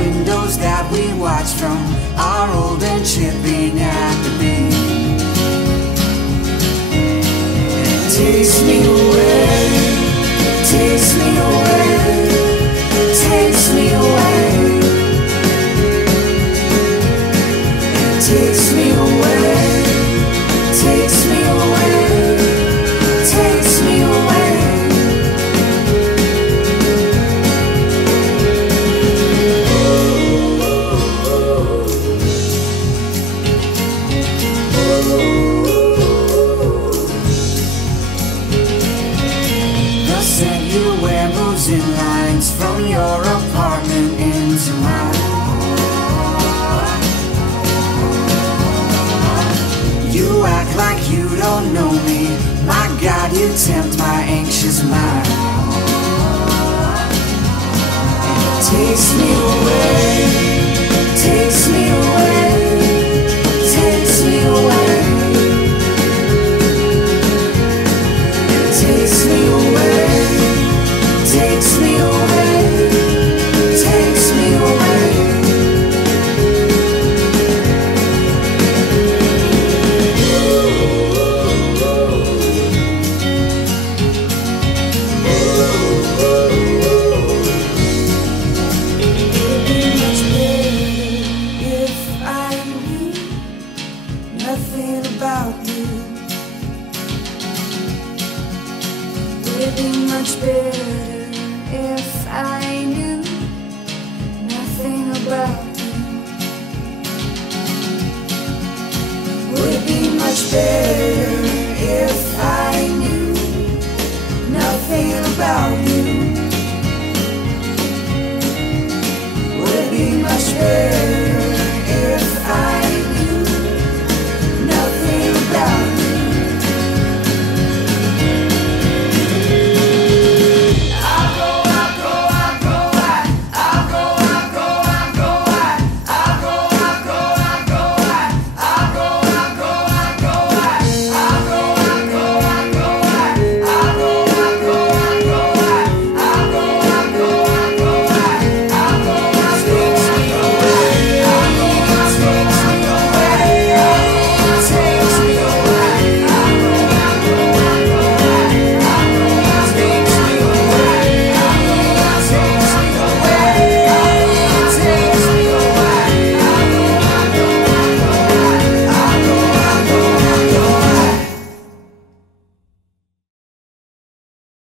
windows that we watch from are old and chipping at the beam. It takes me away, takes me away, takes me away. It takes me away, takes me away, takes me away. The scent you wear moves in lines from your apartment into mine. You act like you don't know me. My God, you tempt my anxious mind. It takes me away, takes me away.